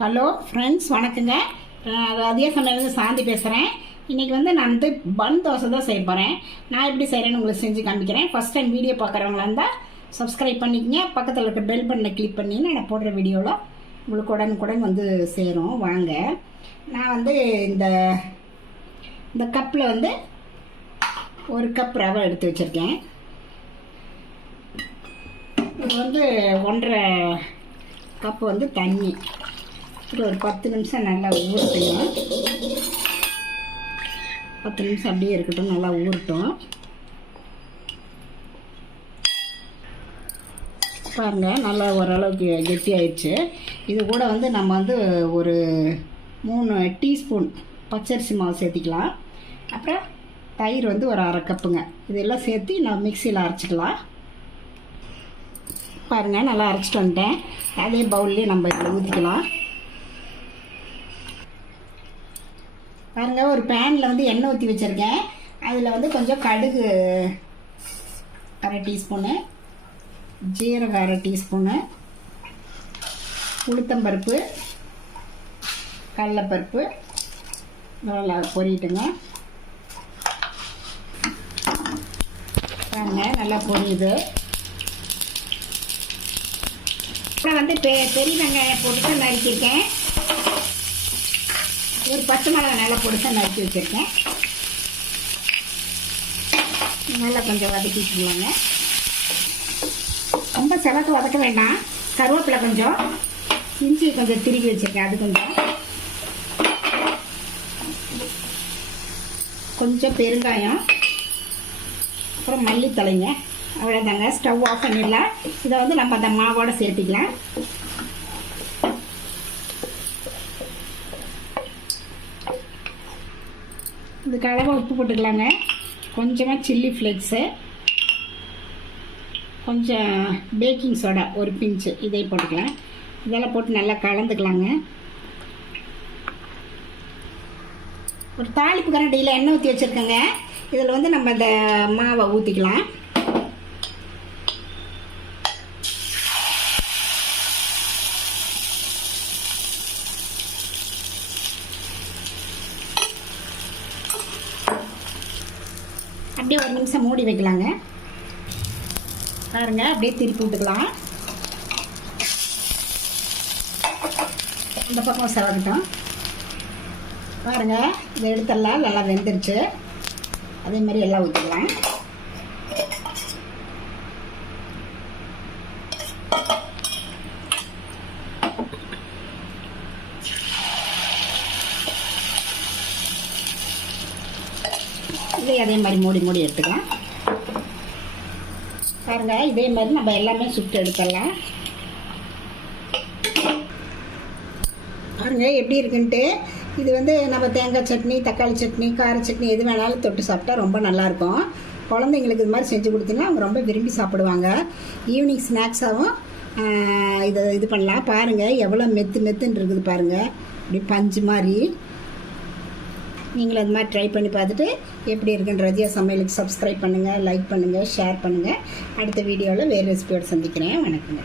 Hello friends வணக்கங்க. ரதியா அதே சாந்தி பேசுகிறேன் இன்றைக்கி வந்து நான் வந்து பன் தோசை தான் செய்ய போகிறேன் நான் எப்படி செய்கிறேன்னு உங்களுக்கு செஞ்சு காமிக்கிறேன். ஃபஸ்ட் டைம் வீடியோ பார்க்குறவங்களா இருந்தால் சப்ஸ்கிரைப் பண்ணிக்கங்க. பக்கத்தில் இருக்க பெல் பட்டனை கிளிக் பண்ணி நான் போடுற வீடியோவில் உங்களுக்கு உடனுக்குடன் வந்து சேரும். வாங்க. நான் வந்து இந்த இந்த கப்பில் வந்து ஒரு கப் ரவை எடுத்து வச்சுருக்கேன். இது வந்து ஒன்றரை கப் வந்து தண்ணி. அப்புறம் ஒரு பத்து நிமிஷம் நல்லா ஊறட்டுங்க. பத்து நிமிஷம் அப்படியே இருக்கட்டும் நல்லா ஊறட்டும். பாருங்கள் நல்லா ஓரளவுக்கு கெட்டி ஆயிடுச்சு இது கூட வந்து நம்ம வந்து ஒரு மூணு டீஸ்பூன் பச்சரிசி மாவு சேர்த்திக்கலாம். அப்புறம் தயிர் வந்து ஒரு அரை கப்புங்க. இதெல்லாம் சேர்த்து நான் மிக்சியில் அரைச்சிக்கலாம். பாருங்கள் நல்லா அரைச்சிட்டு வந்துட்டேன். அதே பவுல்லையே நம்ம இதில் ஊற்றிக்கலாம் பாருங்க ஒரு பேனில் வந்து எண்ணெய் ஊற்றி வச்சுருக்கேன். அதில் வந்து கொஞ்சம் கடுகு அரை டீஸ்பூனு ஜீரகம் அரை டீஸ்பூனு உளுத்தம்பருப்பு கடலைப்பருப்பு நல்லா பொரிட்டுங்க. பாருங்க நல்லா பொரியுது. அப்புறம் வந்து பெ பெரிய வெங்காயம் போட்டு நறுக்கியிருக்கேன். ஒரு பச்சை மிளகாய் நல்லா பொடிசா நறுக்கி வச்சுருக்கேன். நல்லா கொஞ்சம் வதக்கி வதக்கிக்கலாங்க ரொம்ப செவக்க வதக்க வேண்டாம். கருவேப்பிலை கொஞ்சம் இஞ்சி கொஞ்சம் திருப்பி வச்சுருக்கேன் அது கொஞ்சம். கொஞ்சம் பெருங்காயம் அப்புறம் மல்லித்தலைங்க அவ்வளோதாங்க ஸ்டவ் ஆஃப் பண்ணிடலாம். இதை வந்து நம்ம அந்த மாவோட சேர்த்திக்கலாம். இதுக்கு அளவாக உப்பு போட்டுக்கலாங்க. கொஞ்சமாக சில்லி ஃப்ளேக்ஸு கொஞ்சம் பேக்கிங் சோடா ஒரு பிஞ்சு இதை போட்டுக்கலாம். இதெல்லாம் போட்டு நல்லா கலந்துக்கலாங்க. ஒரு தாளிப்பு கரண்டியில் எண்ணெய் ஊற்றி வச்சுருக்கேங்க. இதில் வந்து நம்ம இந்த மாவை ஊற்றிக்கலாம் அப்படியே ஒரு நிமிஷம் மூடி வைக்கலாங்க. பாருங்க அப்படியே திருப்பி விட்டுக்கலாம். இந்த பக்கம் செவக்கட்டும் பாருங்க இதை எடுத்துடலாம். நல்லா வெந்துருச்சு. அதே மாதிரி எல்லாம் ஊற்றிக்கலாம் இதே அதே மாதிரி மூடி மூடி எடுத்துக்கலாம். பாருங்க இதே மாதிரி நம்ம எல்லாமே சுட்டு எடுத்துடலாம். பாருங்க எப்படி இருக்குன்ட்டு. இது வந்து நம்ம தேங்காய் சட்னி தக்காளி சட்னி கார சட்னி எது வேணாலும் தொட்டு சாப்பிட்டா ரொம்ப நல்லாயிருக்கும். குழந்தைங்களுக்கு இது மாதிரி செஞ்சு கொடுத்தீங்கன்னா அவங்க ரொம்ப விரும்பி சாப்பிடுவாங்க. ஈவினிங் ஸ்நாக்ஸாகவும் இதை இது பண்ணலாம். பாருங்கள் எவ்வளோ மெத்து மெத்துன்னு இருக்குது பாருங்கள் இப்படி பஞ்சு மாதிரி. நீங்களும் அது மாதிரி ட்ரை பண்ணி பார்த்துட்டு எப்படி இருக்குன்னு ரஜியா சமையலுக்கு சப்ஸ்கிரைப் பண்ணுங்கள் லைக் பண்ணுங்கள் ஷேர் பண்ணுங்கள் அடுத்த வீடியோவில் வேறு ரெசிபியோடு சந்திக்கிறேன். வணக்கங்க.